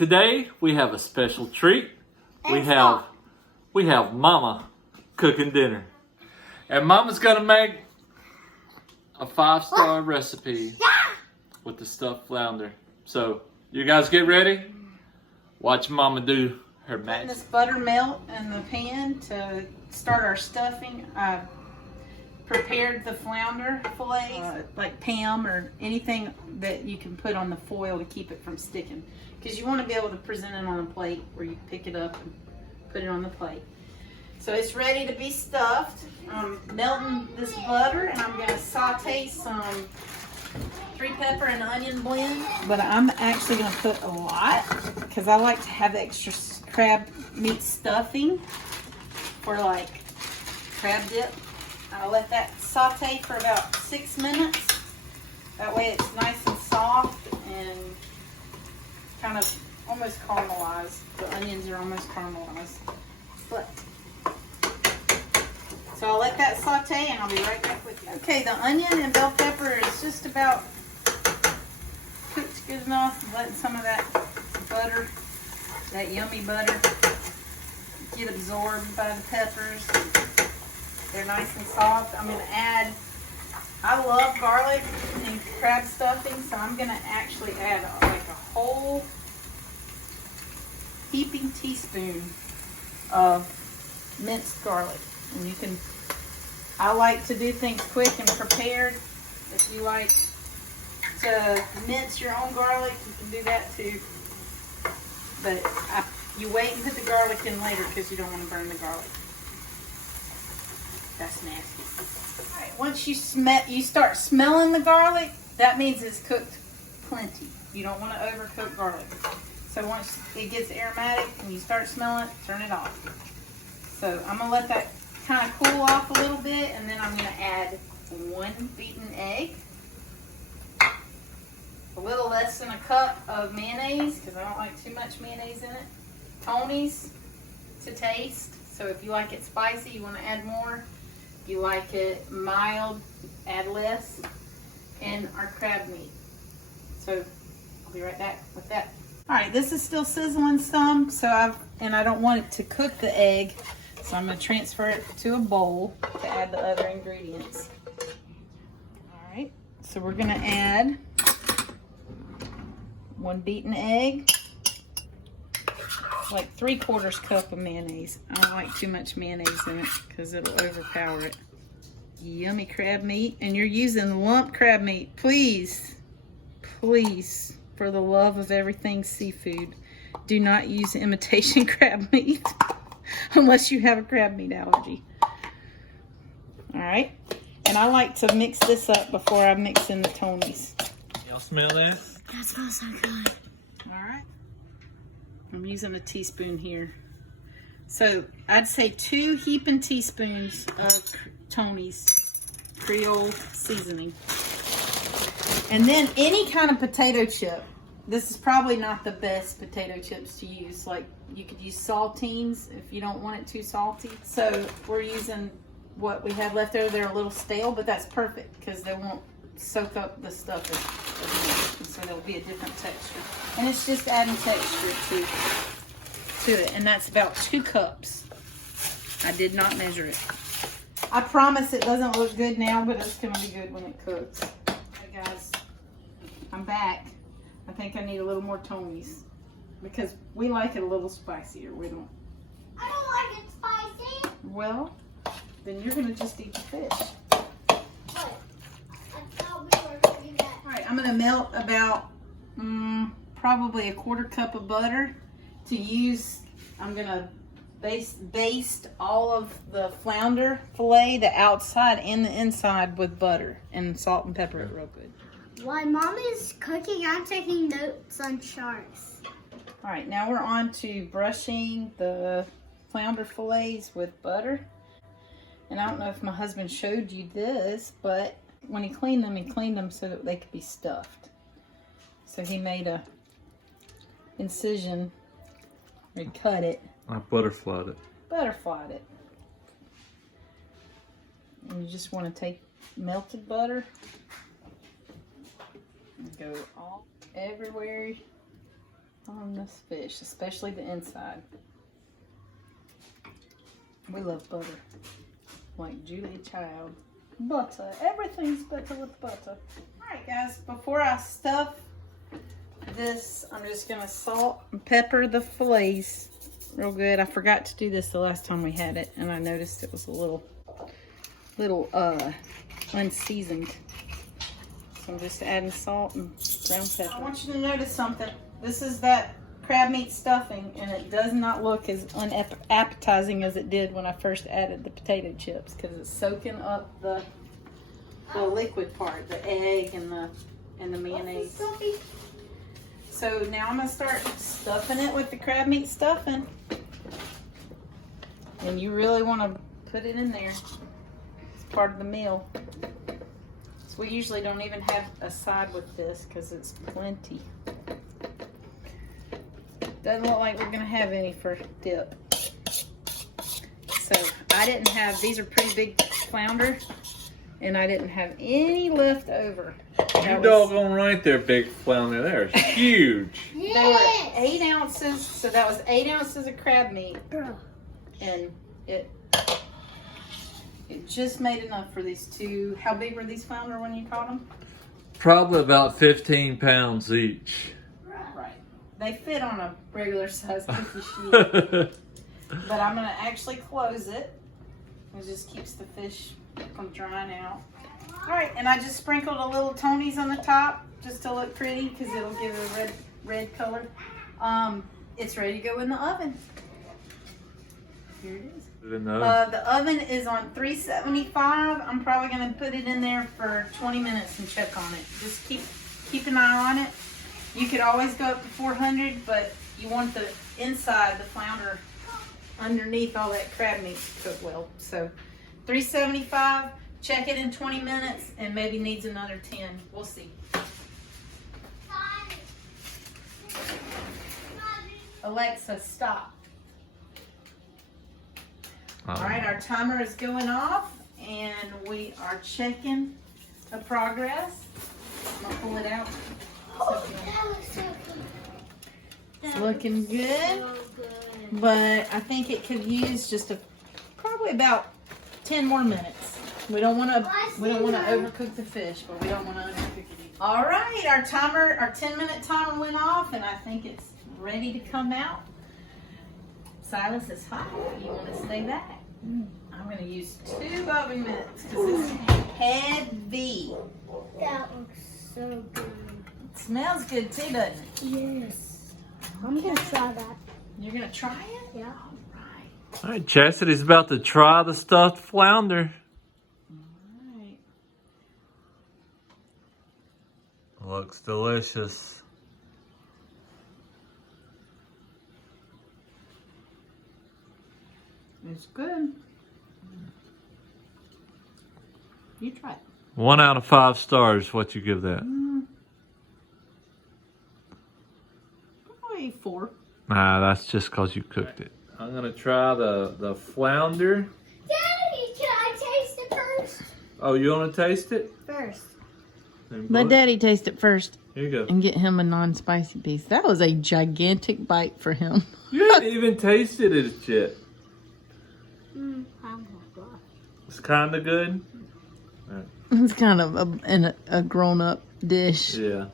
Today we have a special treat. We have Mama cooking dinner. And Mama's gonna make a 5-star recipe with the stuffed flounder. So you guys get ready. Watch Mama do her magic. Letting this butter melt in the pan to start our stuffing. I prepared the flounder fillets, like Pam or anything that you can put on the foil to keep it from sticking. Because you want to be able to present it on a plate where you pick it up and put it on the plate. So it's ready to be stuffed. I'm melting this butter and I'm going to saute some 3-pepper and onion blend. But I'm actually going to put a lot because I like to have extra crab meat stuffing for like crab dip. I'll let that saute for about 6 minutes. That way it's nice and soft and kind of almost caramelized. The onions are almost caramelized. So I'll let that saute and I'll be right back with you. Okay, the onion and bell pepper is just about cooked good enough. I'm letting some of that butter, that yummy butter, get absorbed by the peppers. They're nice and soft. I'm going to add, I love garlic and crab stuffing, so I'm going to actually add like a whole heaping teaspoon of minced garlic. And you can, I like to do things quick and prepared. If you like to mince your own garlic, you can do that too. But you wait and put the garlic in later because you don't want to burn the garlic. That's nasty. All right, once you start smelling the garlic, that means it's cooked plenty. You don't want to overcook garlic. So once it gets aromatic and you start smelling it, turn it off. So I'm gonna let that kind of cool off a little bit, and then I'm gonna add 1 beaten egg, a little less than a cup of mayonnaise because I don't like too much mayonnaise in it. Tony's to taste. So if you like it spicy, you want to add more. If you like it mild, add less. And our crab meat. So I'll be right back with that. All right, this is still sizzling some, so I don't want it to cook the egg, so I'm going to transfer it to a bowl to add the other ingredients. All right, so we're going to add 1 beaten egg, like 3/4 cup of mayonnaise. I don't like too much mayonnaise in it because it'll overpower it. Yummy crab meat, and you're using lump crab meat. Please, please, for the love of everything seafood, do not use imitation crab meat unless you have a crab meat allergy. All right, and I like to mix this up before I mix in the Tonys. Y'all smell that? That smells so good. All right, I'm using a teaspoon here. So I'd say 2 heaping teaspoons of Tony's Creole seasoning. And then any kind of potato chip. This is probably not the best potato chips to use. Like you could use saltines if you don't want it too salty. So we're using what we had left over. They're a little stale, but that's perfect because they won't soak up the stuff as so there'll be a different texture. And it's just adding texture to it. And that's about 2 cups. I did not measure it. I promise it doesn't look good now, but it's going to be good when it cooks. Okay, guys, I'm back. I think I need a little more Tony's because we like it a little spicier. We don't. I don't like it spicy. Well, then you're going to just eat the fish. What? I thought we were going to do that. All right, I'm going to melt about probably 1/4 cup of butter to use. I'm going to baste all of the flounder fillet, the outside and the inside, with butter and salt and pepper it real good. While Mom is cooking, I'm taking notes on sharks. All right, now we're on to brushing the flounder fillets with butter. And I don't know if my husband showed you this, but when he cleaned them so that they could be stuffed. So he made a incision and cut it. I butterflied it. Butterflied it. And you just want to take melted butter and go all everywhere on this fish, especially the inside. We love butter. Like Julia Child. Butter. Everything's better with butter. Alright guys, before I stuff this, I'm just going to salt and pepper the fillets real good. I forgot to do this the last time we had it, and I noticed it was a little unseasoned. So I'm just adding salt and ground pepper. I want you to notice something. This is that crab meat stuffing, and it does not look as unappetizing as it did when I first added the potato chips, because it's soaking up the liquid part, the egg and the mayonnaise. So now I'm gonna start stuffing it with the crab meat stuffing, and you really want to put it in there. It's part of the meal. So we usually don't even have a side with this because it's plenty. Doesn't look like we're gonna have any for dip. So I didn't have, these are pretty big flounder, and I didn't have any left over. You doggone right there, big flounder. They're huge. They were 8 ounces, so that was 8 ounces of crab meat. And it just made enough for these two. How big were these flounder when you caught them? Probably about 15 pounds each. Right. They fit on a regular size cookie sheet. But I'm going to actually close it. It just keeps the fish from drying out. Alright, and I just sprinkled a little Tony's on the top just to look pretty because it'll give it a red color. It's ready to go in the oven. Here it is. The oven is on 375. I'm probably going to put it in there for 20 minutes and check on it. Just keep an eye on it. You could always go up to 400, but you want the inside, the flounder, underneath all that crab meat to cook well. So 375, check it in 20 minutes, and maybe needs another 10. We'll see. Alexa, stop. All right, our timer is going off, and we are checking the progress. I'm gonna pull it out. It's looking good, but I think it could use just probably about 10 more minutes. We don't want to overcook the fish, but we don't want to undercook it either. All right, our 10-minute timer went off, and I think it's ready to come out. Silas is hot. You want to stay back? I'm going to use 2 oven mitts because it's heavy. That looks so good. It smells good too, doesn't it? Yes. I'm going to try that. You're going to try it? Yeah. All right. All right, Chastity's about to try the stuffed flounder. All right. Looks delicious. It's good. You try it. 1 out of 5 stars. What you give that? Probably 4. Nah, that's just because you cooked it. I'm gonna try the flounder. Daddy, can I taste it first? Oh, you want to taste it? First. Let Daddy taste it first Here you go. and get him a non-spicy piece. That was a gigantic bite for him. You haven't even tasted it yet. It's kind of good. It's kind of a grown-up dish. Yeah.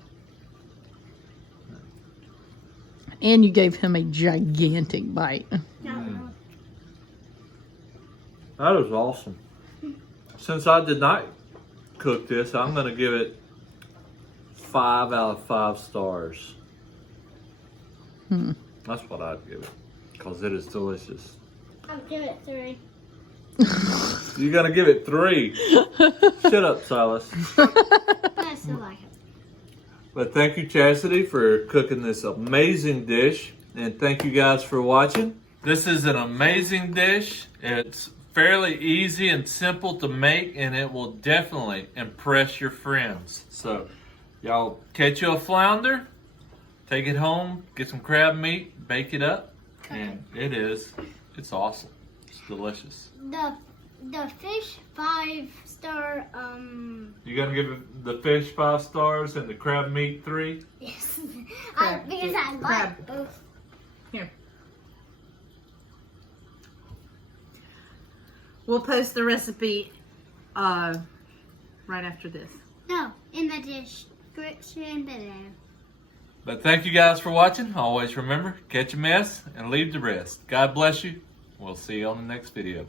And you gave him a gigantic bite. That was awesome. Since I did not cook this, I'm going to give it 5 out of 5 stars. That's what I'd give it, because it is delicious. I'll give it 3. You're going to give it 3. Shut up, Silas. I still like it. But thank you, Chastity, for cooking this amazing dish. And thank you guys for watching. This is an amazing dish. It's fairly easy and simple to make, and it will definitely impress your friends. So, y'all catch you a flounder, take it home, get some crab meat, bake it up, and it's awesome. It's delicious. The the fish 5-star. You gonna give the fish 5 stars and the crab meat 3? Yes. Crab. Because I Crab. like both. Here. We'll post the recipe right after this. No, in the description below. But thank you guys for watching. Always remember, catch a mess and leave the rest. God bless you. We'll see you on the next video.